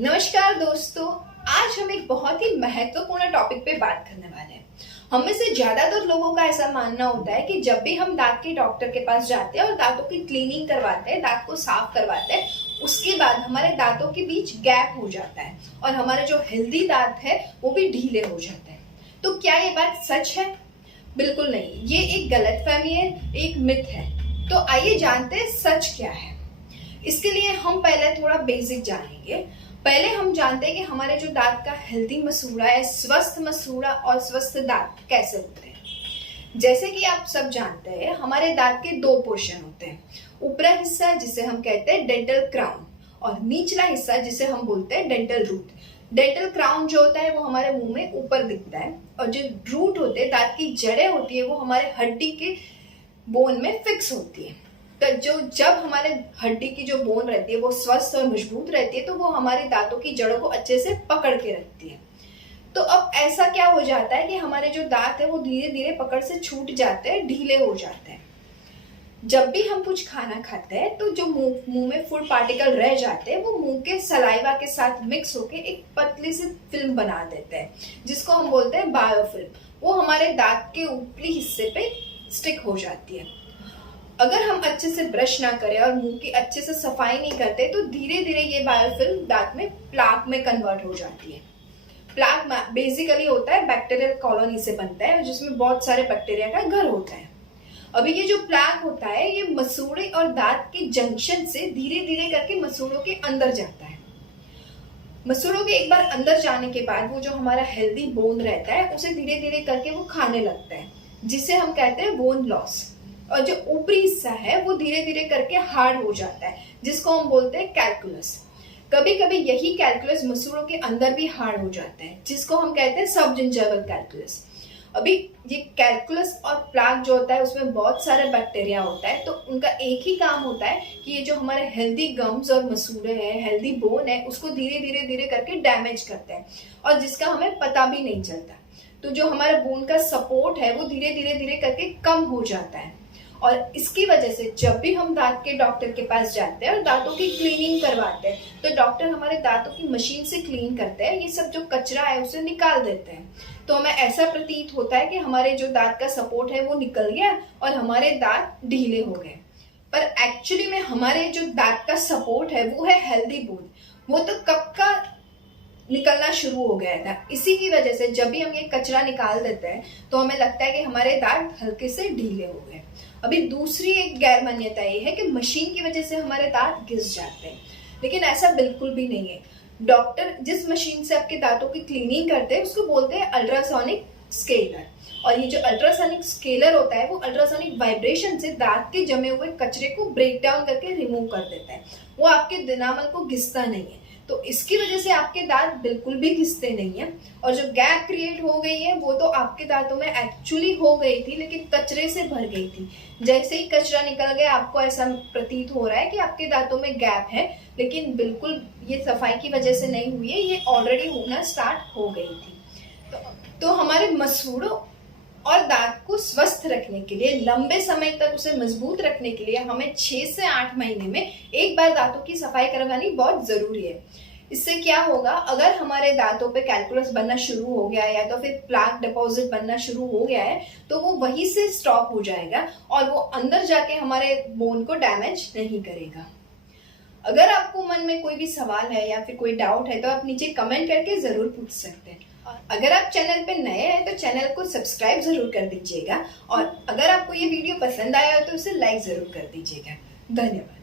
नमस्कार दोस्तों, आज हम एक बहुत ही महत्वपूर्ण टॉपिक पे बात करने वाले हैं। हम में से ज्यादातर लोगों का ऐसा मानना होता है कि जब भी हम दांत के डॉक्टर के पास जाते हैं और दांतों की क्लीनिंग करवाते हैं, दांत को साफ करवाते हैं, उसके बाद हमारे दांतों के बीच गैप हो जाता है और हमारे जो हेल्दी दांत है वो भी ढीले हो जाते हैं। तो क्या ये बात सच है? बिल्कुल नहीं, ये एक गलतफहमी है, एक मिथ है। तो आइए जानते हैं सच क्या है। इसके लिए हम पहले थोड़ा बेसिक जानेंगे। पहले हम जानते हैं कि हमारे जो दांत का हेल्दी मसूड़ा है, स्वस्थ मसूड़ा और स्वस्थ दांत कैसे होते हैं। जैसे कि आप सब जानते हैं, हमारे दांत के दो पोर्शन होते हैं। ऊपरा हिस्सा जिसे हम कहते हैं डेंटल क्राउन और निचला हिस्सा जिसे हम बोलते हैं डेंटल रूट। डेंटल क्राउन जो होता है वो हमारे मुंह में ऊपर दिखता है और जो रूट होते हैं, दांत की जड़ें होती है, वो हमारे हड्डी के बोन में फिक्स होती है। तो जब हमारे हड्डी की जो बोन रहती है वो स्वस्थ और मजबूत रहती है, तो वो हमारे दांतों की जड़ों को अच्छे से पकड़ के रखती है। तो अब ऐसा क्या हो जाता है कि हमारे जो दांत है वो धीरे धीरे पकड़ से छूट जाते हैं, ढीले हो जाते हैं। जब भी हम कुछ खाना खाते हैं तो जो मुंह में फूड पार्टिकल रह जाते हैं वो मुंह के सलाइवा के साथ मिक्स होके एक पतली सी फिल्म बना देते हैं, जिसको हम बोलते हैं बायोफिल्म। वो हमारे दांत के ऊपरी हिस्से पे स्टिक हो जाती है। अगर हम अच्छे से ब्रश ना करें और मुंह की अच्छे से सफाई नहीं करते तो धीरे धीरे ये बायोफिल्म दांत में प्लाक में कन्वर्ट हो जाती है। प्लाक बेसिकली होता है बैक्टीरियल कॉलोनी से बनता है, जिसमें बहुत सारे बैक्टीरिया का घर होता है। अभी ये जो प्लाक होता है ये मसूड़े और दांत के जंक्शन से धीरे धीरे करके मसूड़ों के अंदर जाता है। मसूड़ों के एक बार अंदर जाने के बाद वो जो हमारा हेल्दी बोन रहता है उसे धीरे धीरे करके वो खाने लगता है, जिसे हम कहते हैं बोन लॉस। और जो ऊपरी हिस्सा है वो धीरे धीरे करके हार्ड हो जाता है, जिसको हम बोलते हैं कैलकुलस। कभी कभी यही कैलकुलस मसूड़ों के अंदर भी हार्ड हो जाता है, जिसको हम कहते हैं सबजिंजरल कैलकुलस। अभी ये कैलकुलस और प्लाक जो होता है उसमें बहुत सारे बैक्टीरिया होता है, तो उनका एक ही काम होता है कि ये जो हमारे हेल्दी गम्स और मसूड़े हैं, हेल्दी बोन है, उसको धीरे धीरे धीरे करके डैमेज करते हैं और जिसका हमें पता भी नहीं चलता। तो जो हमारे बोन का सपोर्ट है वो धीरे धीरे धीरे करके कम हो जाता है और इसकी वजह से जब भी हम दांत के डॉक्टर के पास जाते हैं और दांतों की क्लीनिंग करवाते हैं तो डॉक्टर हमारे दांतों की मशीन से क्लीन करते हैं, ये सब जो कचरा है उसे निकाल देते हैं। तो हमें ऐसा प्रतीत होता है कि हमारे जो दांत का सपोर्ट है वो निकल गया और हमारे दांत ढीले हो गए। पर एक्चुअली में हमारे जो दांत का सपोर्ट है वो है हेल्दी बोन। वो तो कब का निकलना शुरू हो गया था। इसी की वजह से जब भी हम ये कचरा निकाल देते हैं तो हमें लगता है कि हमारे दांत हल्के से ढीले हो गए। अभी दूसरी एक गैर मान्यता ये है कि मशीन की वजह से हमारे दांत घिस जाते हैं, लेकिन ऐसा बिल्कुल भी नहीं है। डॉक्टर जिस मशीन से आपके दांतों की क्लीनिंग करते हैं उसको बोलते हैं अल्ट्रासोनिक स्केलर। और ये जो अल्ट्रासोनिक स्केलर होता है वो अल्ट्रासोनिक वाइब्रेशन से दांत के जमे हुए कचरे को ब्रेक डाउन करके रिमूव कर देता है। वो आपके दिनामन को घिसता नहीं है, तो इसकी वजह से आपके दांत बिल्कुल भी घिसते नहीं है। और जो गैप क्रिएट हो गई है वो तो आपके दांतों में एक्चुअली हो गई थी, लेकिन कचरे से भर गई थी। जैसे ही कचरा निकल गया आपको ऐसा प्रतीत हो रहा है कि आपके दांतों में गैप है, लेकिन बिल्कुल ये सफाई की वजह से नहीं हुई है, ये ऑलरेडी होना स्टार्ट हो गई थी। तो हमारे मसूड़ों और दांत को स्वस्थ रखने के लिए, लंबे समय तक उसे मजबूत रखने के लिए हमें 6 से 8 महीने में एक बार दांतों की सफाई करवानी बहुत जरूरी है। इससे क्या होगा, अगर हमारे दांतों पे कैलकुलस बनना शुरू हो गया या तो फिर प्लाक डिपॉजिट बनना शुरू हो गया है तो वो वहीं से स्टॉप हो जाएगा और वो अंदर जाके हमारे बोन को डैमेज नहीं करेगा। अगर आपको मन में कोई भी सवाल है या फिर कोई डाउट है तो आप नीचे कमेंट करके जरूर पूछ सकते हैं। अगर आप चैनल पे नए हैं तो चैनल को सब्सक्राइब जरूर कर दीजिएगा और अगर आपको ये वीडियो पसंद आया हो तो उसे लाइक जरूर कर दीजिएगा। धन्यवाद।